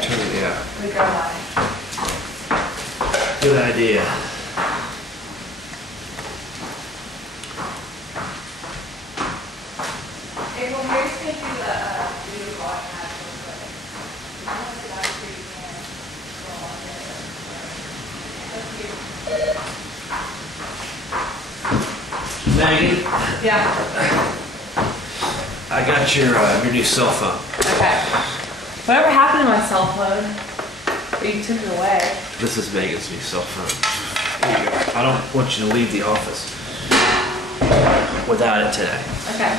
turn it, yeah. We go by. Good idea. Hey, well, here's going to do the beauty wash match real quick. Once it actually can go on there. That's cute. Megan, Yeah. I got your new cell phone. Okay. Whatever happened to my cell phone? You took it away. This is Megan's new cell phone. Here you go. I don't want you to leave the office without it today. Okay.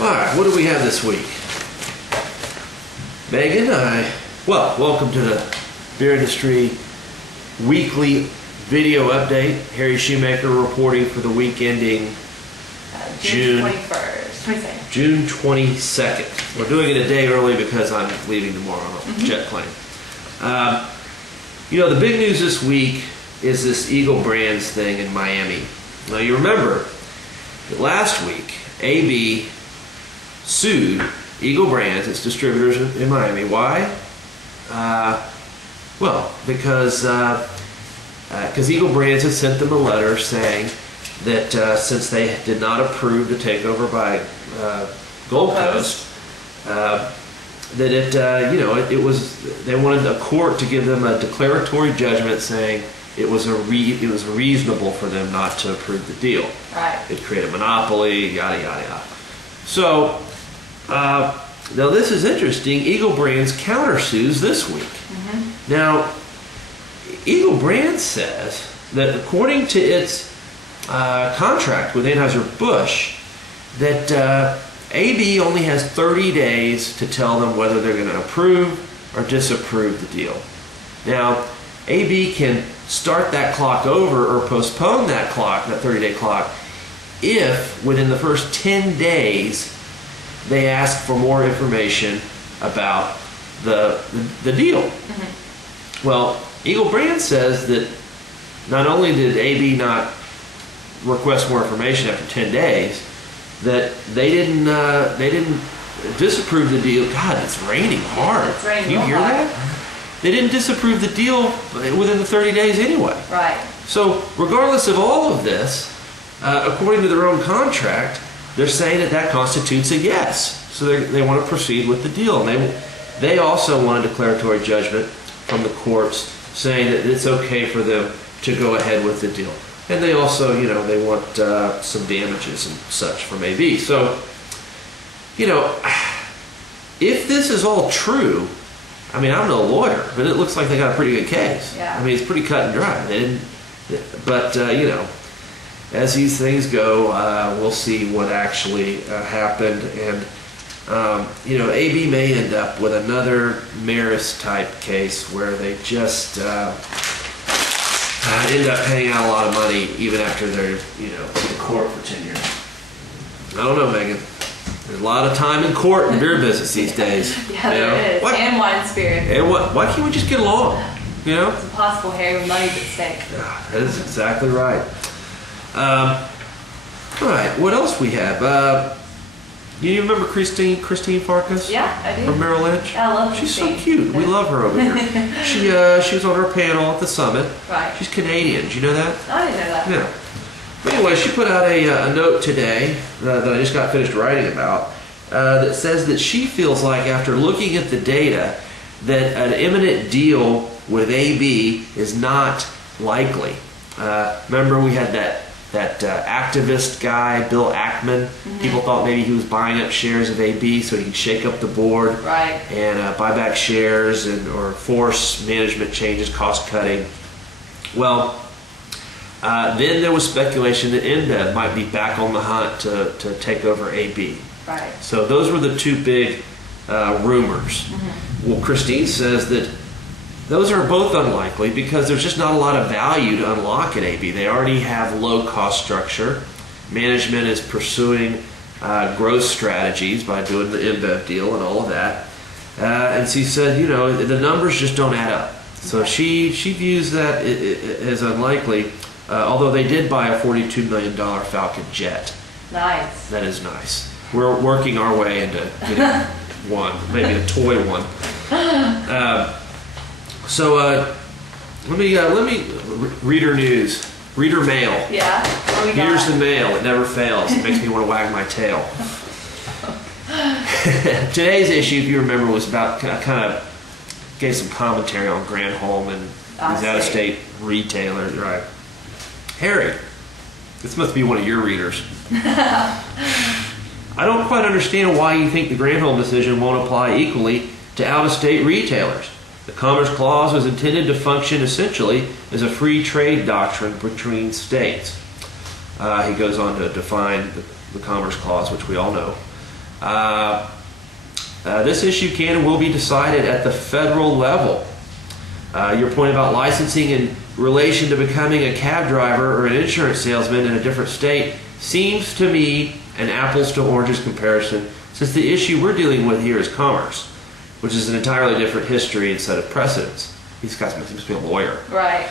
All right, what do we have this week? Megan, welcome to the beer industry weekly video update. Harry Shoemaker reporting for the week ending June 21st. 22nd. June 22nd. We're doing it a day early because I'm leaving tomorrow on a jet plane. The big news this week is this Eagle Brands thing in Miami. Now you remember that last week AB sued Eagle Brands, its distributors in Miami. Why? Because Eagle Brands had sent them a letter saying that since they did not approve the takeover by Gold Coast, that it was, they wanted a court to give them a declaratory judgment saying it was reasonable for them not to approve the deal. Right. It created a monopoly, yada yada yada. So now this is interesting. Eagle Brands countersues this week. Mm-hmm. Now Eagle Brands says that according to its contract with Anheuser-Busch, that AB only has 30 days to tell them whether they're going to approve or disapprove the deal. Now, AB can start that clock over or postpone that clock, that 30-day clock, if within the first 10 days they ask for more information about the deal. Mm-hmm. Well, Eagle Brands says that not only did AB not request more information after 10 days, that they didn't disapprove the deal. God, it's raining hard. It's raining. Can you hear that? They didn't disapprove the deal within the 30 days anyway. Right. So regardless of all of this, according to their own contract, they're saying that constitutes a yes. So they want to proceed with the deal. And they also want a declaratory judgment from the courts saying that it's okay for them to go ahead with the deal. And they also, they want some damages and such from AB. So, if this is all true, I'm no lawyer, but it looks like they got a pretty good case. Yeah. It's pretty cut and dry. But as these things go, we'll see what actually happened. And, AB may end up with another Maris type case where they just end up paying out a lot of money even after they're, in court for 10 years. I don't know, Megan. There's a lot of time in court in the beer business these days. Yeah, there is. And wine spirits. And why can't we just get along? It's impossible, Harry, when money's at stake. Yeah, that is exactly right. All right, what else we have? You remember Christine Farkas? Yeah, I do. From Merrill Lynch? I love She's so Christine. cute. We love her over here. She was on our panel at the summit. Right. She's Canadian. Did you know that? I didn't know that. Yeah. But anyway, she put out a note today that I just got finished writing about that says that she feels like after looking at the data that an imminent deal with AB is not likely. Remember we had that activist guy, Bill Ackman. Mm-hmm. People thought maybe he was buying up shares of AB so he could shake up the board, right, and buy back shares or force management changes, cost cutting. Well, then there was speculation that InBev might be back on the hunt to take over AB. Right. So those were the two big rumors. Mm-hmm. Well, Christine says that those are both unlikely because there's just not a lot of value to unlock at AB. They already have low cost structure. Management is pursuing growth strategies by doing the InBev deal and all of that. And she said, the numbers just don't add up. So she views that as unlikely, although they did buy a $42 million Falcon jet. Nice. That is nice. We're working our way into one, maybe a toy one. Let me reader news, reader mail. Yeah. What we got? Here's the mail. It never fails. It makes me want to wag my tail. Today's issue, if you remember, was about kind of gave some commentary on Granholm and these out-of-state retailers. Right, Harry. This must be one of your readers. I don't quite understand why you think the Granholm decision won't apply equally to out-of-state retailers. The Commerce Clause was intended to function essentially as a free trade doctrine between states. He goes on to define the Commerce Clause, which we all know. This issue can and will be decided at the federal level. Your point about licensing in relation to becoming a cab driver or an insurance salesman in a different state seems to me an apples to oranges comparison, since the issue we're dealing with here is commerce, which is an entirely different history and set of precedents. These guys must be a lawyer. Right.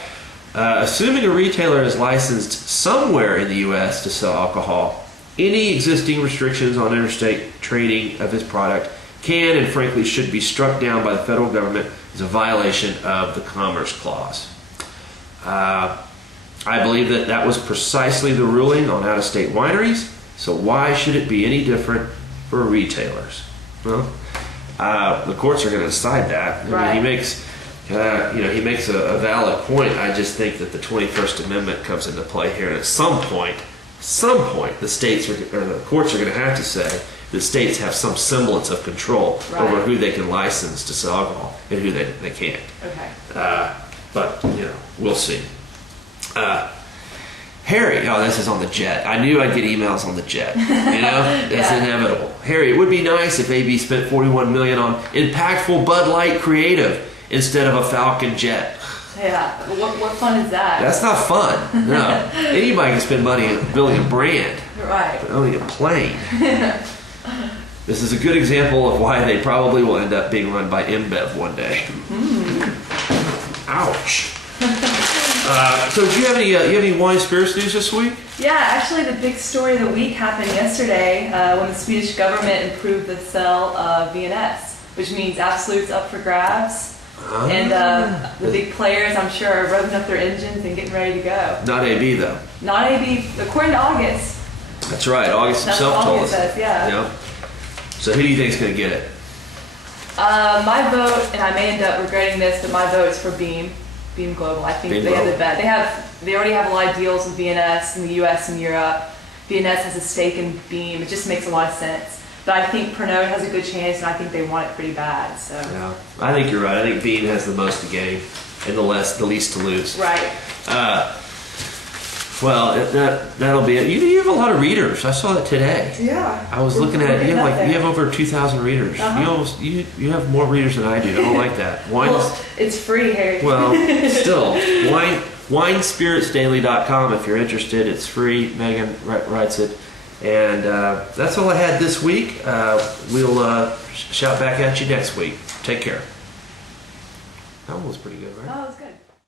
Assuming a retailer is licensed somewhere in the U.S. to sell alcohol, any existing restrictions on interstate trading of his product can and frankly should be struck down by the federal government as a violation of the Commerce Clause. I believe that was precisely the ruling on out-of-state wineries, so why should it be any different for retailers? Well, the courts are going to decide that. I mean, he makes, he makes a valid point. I just think that the 21st Amendment comes into play here, and at some point, the states or the courts are going to have to say that states have some semblance of control over who they can license to sell alcohol and who they can't. Okay. But we'll see. Harry, this is on the jet. I knew I'd get emails on the jet. It's inevitable. Harry, it would be nice if AB spent $41 million on impactful Bud Light creative instead of a Falcon jet. Yeah. What fun is that? That's not fun. No. Anybody can spend money on building a brand. Right. But only a plane. This is a good example of why they probably will end up being run by InBev one day. Ouch. So do you have any wine spirits news this week? Yeah, actually the big story of the week happened yesterday when the Swedish government approved the sale of BeerNet, which means Absolut's up for grabs. And the big players, I'm sure, are revving up their engines and getting ready to go. Not AB, though. Not AB, according to August. That's right. August himself told us. Says, yeah. Yep. So who do you think is going to get it? My vote, and I may end up regretting this, but my vote is for Beam Global. I think they have the bet. They already have a lot of deals with BNS in the U.S. and Europe. BNS has a stake in Beam. It just makes a lot of sense. But I think Pernod has a good chance, and I think they want it pretty bad. So yeah, I think you're right. I think Beam has the most to gain and the least to lose. Right. Well, that'll be it. You have a lot of readers. I saw that today. Yeah. I was looking at it. You have over 2,000 readers. You have more readers than I do. I don't like that. Well, it's free, Harry. Well, still, winespiritsdaily.com if you're interested. It's free. Megan writes it. And that's all I had this week. We'll shout back at you next week. Take care. That one was pretty good, right? Oh, it was good.